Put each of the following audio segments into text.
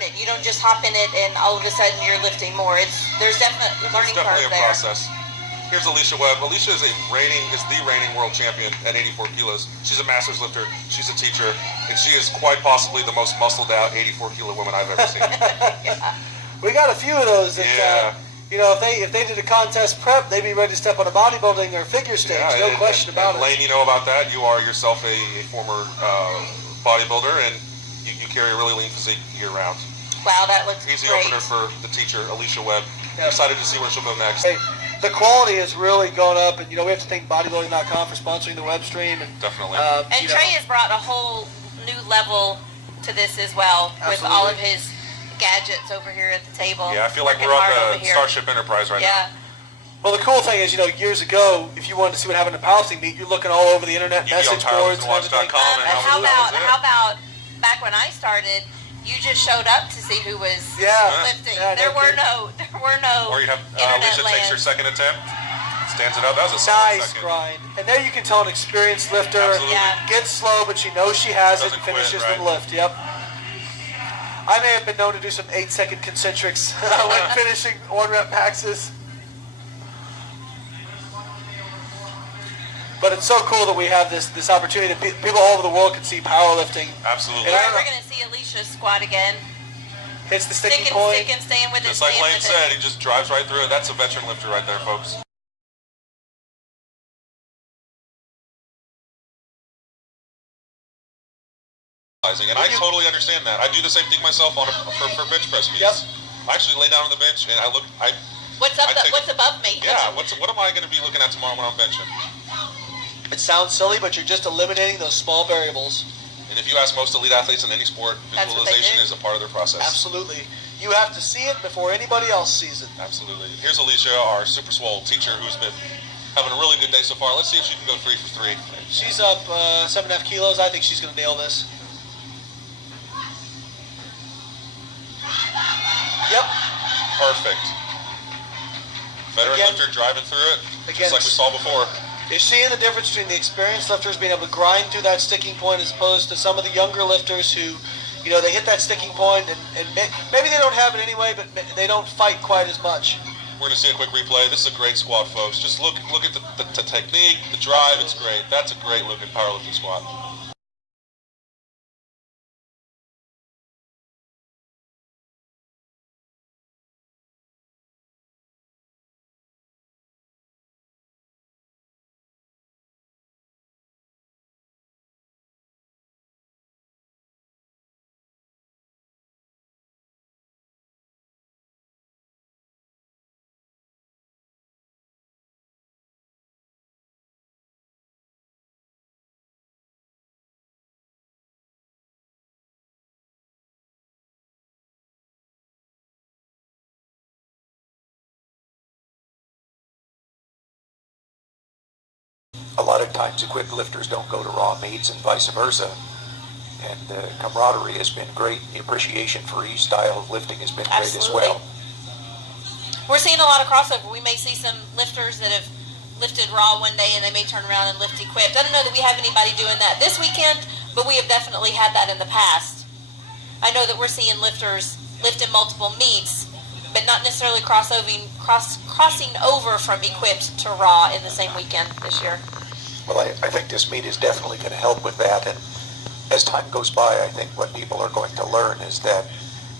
You don't just hop in it and all of a sudden you're lifting more. There's definitely a learning curve there. Definitely a process. Here's Alicia Webb. Alicia is the reigning world champion at 84 kilos. She's a masters lifter. She's a teacher, and she is quite possibly the most muscled out 84 kilo woman I've ever seen. Yeah. We got a few of those. That, if they did a contest prep, they'd be ready to step on a bodybuilding or figure stage. No question about it. Lane, you know about that. You are yourself a former bodybuilder, and you carry a really lean physique year round. Wow, that looks Easy great. opener for the teacher, Alicia Webb. Yep. Excited to see where she'll go next. Hey, the quality has really gone up, and we have to thank bodybuilding.com for sponsoring the web stream. And, definitely. And Trey has brought a whole new level to this as well. Absolutely. With all of his gadgets over here at the table. Yeah, I feel like we're on the Starship Enterprise right now. Well, the cool thing is, years ago, if you wanted to see what happened at powerlifting meet, you're looking all over the internet, message boards, and everything. How about back when I started? You just showed up to see who was lifting. Yeah, there were no. Or you have Alicia takes her second attempt, stands it up. That was a nice second. grind. And there you can tell an experienced lifter gets slow, but she knows she has it and finishes the lift. Yep. I may have been known to do some 8-second concentrics when finishing 1-rep maxes. But it's so cool that we have this opportunity that people all over the world can see powerlifting. Absolutely. And we're going to see Alicia squat again. Hits the sticking point. Staying with it. Just like Lane said, he just drives right through it. That's a veteran lifter right there, folks. And I totally understand that. I do the same thing myself for bench press meets. Yep. I actually lay down on the bench and I look. What's above me? Yeah. What am I going to be looking at tomorrow when I'm benching? It sounds silly, but you're just eliminating those small variables. And if you ask most elite athletes in any sport, visualization is a part of their process. Absolutely. You have to see it before anybody else sees it. Absolutely. Here's Alicia, our super swole teacher, who's been having a really good day so far. Let's see if she can go 3 for 3. She's up 7.5 kilos. I think she's going to nail this. Yep. Perfect. Veteran lifter driving through it, just like we saw before. You're seeing the difference between the experienced lifters being able to grind through that sticking point as opposed to some of the younger lifters who, they hit that sticking point and maybe they don't have it anyway, but they don't fight quite as much. We're going to see a quick replay. This is a great squat, folks. Just look at the technique, the drive. Absolutely. It's great. That's a great looking powerlifting squat. A lot of times equipped lifters don't go to raw meets and vice versa. And the camaraderie has been great. The appreciation for each style of lifting has been great as well. We're seeing a lot of crossover. We may see some lifters that have lifted raw one day and they may turn around and lift equipped. I don't know that we have anybody doing that this weekend, but we have definitely had that in the past. I know that we're seeing lifters lift in multiple meets, but not necessarily crossing over from equipped to raw in the same weekend this year. Well, I think this meet is definitely going to help with that. And as time goes by, I think what people are going to learn is that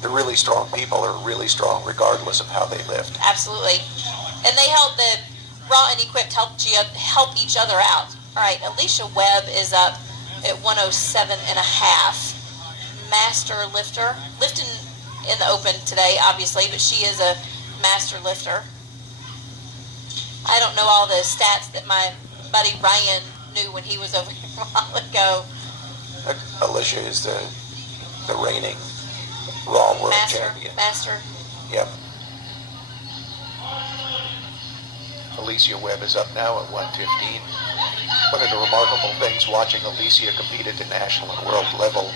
the really strong people are really strong regardless of how they lift. Absolutely. And they help the raw and equipped help each other out. All right, Alicia Webb is up at 107.5. Master lifter. Lifting in the open today, obviously, but she is a master lifter. I don't know all the stats that my buddy Ryan knew when he was over here a while ago. Alicia is the reigning raw world champion. Master. Yep. Alicia Webb is up now at 115. One of the remarkable things watching Alicia compete at the national and world level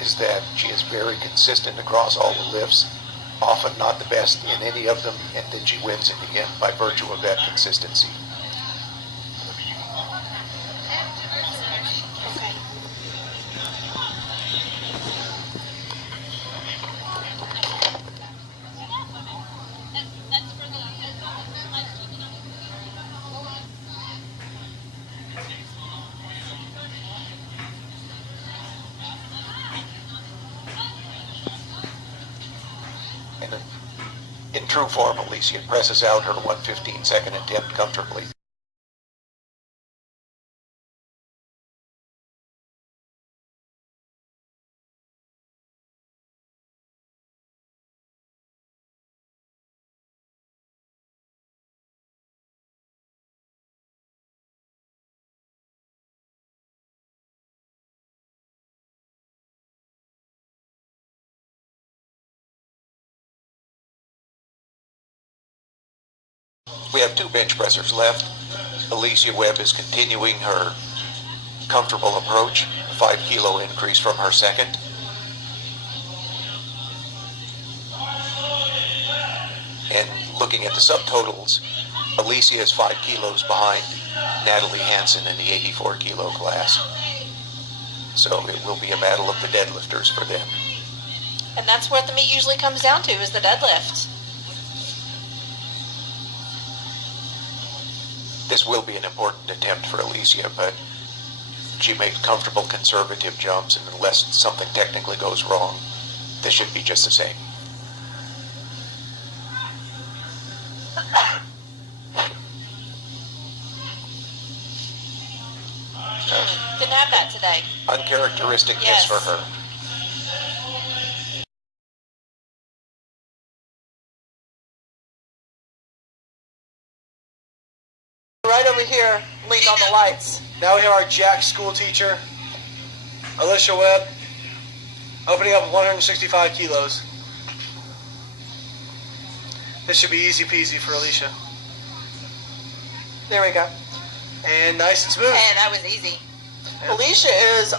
is that she is very consistent across all the lifts, often not the best in any of them, and then she wins in the end by virtue of that consistency. true form, Alicia presses out her 1:15-second attempt comfortably. We have 2 bench pressers left. Alicia Webb is continuing her comfortable approach, a 5-kilo increase from her second. And looking at the subtotals, Alicia is 5 kilos behind Natalie Hansen in the 84-kilo class. So it will be a battle of the deadlifters for them. And that's what the meet usually comes down to, is the deadlift. This will be an important attempt for Alicia, but she made comfortable conservative jumps, and unless something technically goes wrong, this should be just the same. Didn't have that today. Uncharacteristic miss Yes. for her. Right over here, leaned on the lights. Now we have our Jack school teacher, Alicia Webb, opening up 165 kilos. This should be easy peasy for Alicia. There we go. And nice and smooth. And that was easy. Alicia is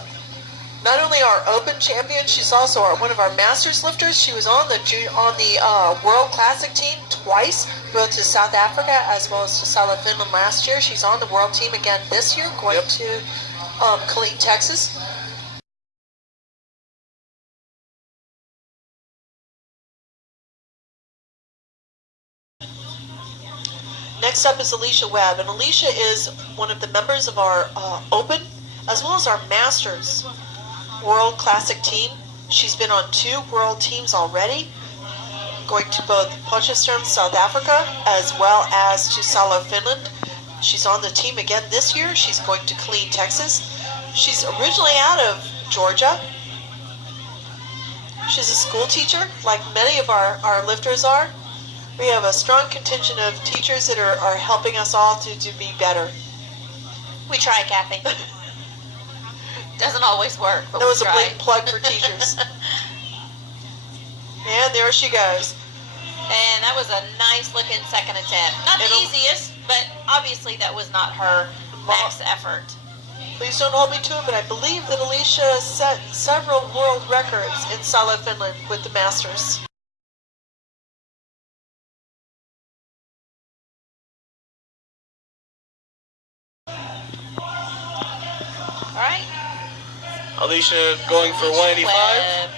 not only our Open champion, she's also one of our Masters lifters. She was on the World Classic team twice. Rode to South Africa as well as to Sala, Finland last year. She's on the World team again this year, going to Killeen, Texas. Next up is Alicia Webb, and Alicia is one of the members of our Open as well as our Masters World Classic team. She's been on 2 world teams already, going to both Potchefstroom, South Africa, as well as to Salo, Finland. She's on the team again this year. She's going to Killeen, Texas. She's originally out of Georgia. She's a school teacher, like many of our lifters are. We have a strong contingent of teachers that are helping us all to be better. We try, Kathy. Doesn't always work, but That was we a try. big plug for teachers. And there she goes. And that was a nice looking second attempt. Not the easiest, but obviously that was not her max effort. Please don't hold me to it, but I believe that Alicia set several world records in Salo, Finland with the Masters. All right. Alicia going for 185. Webb.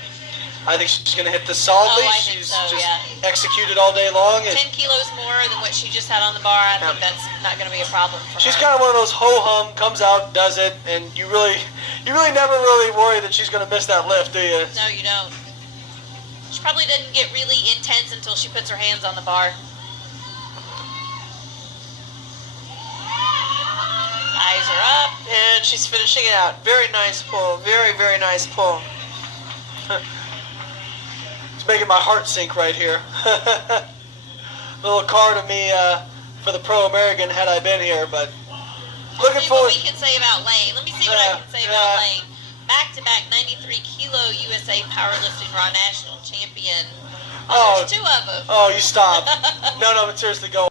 I think she's going to hit this solidly. Oh, I think She's so, just yeah. executed all day long. 10 kilos more than what she just had on the bar. I think that's not going to be a problem for She's her. kind of one of those ho-hum, comes out, does it, and you really never really worry that she's going to miss that lift, do you? No, you don't. She probably doesn't get really intense until she puts her hands on the bar. Eyes are up, and she's finishing it out. Very nice pull. Very, very nice pull. It's making my heart sink right here. A little card of me for the Pro-American had I been here, but looking See forward. what we can say about Lane. Let me see what I can say about Lane. Back-to-back 93 kilo USA powerlifting raw national champion. Oh, there's 2 of them. Oh, you stop. No, but seriously, go.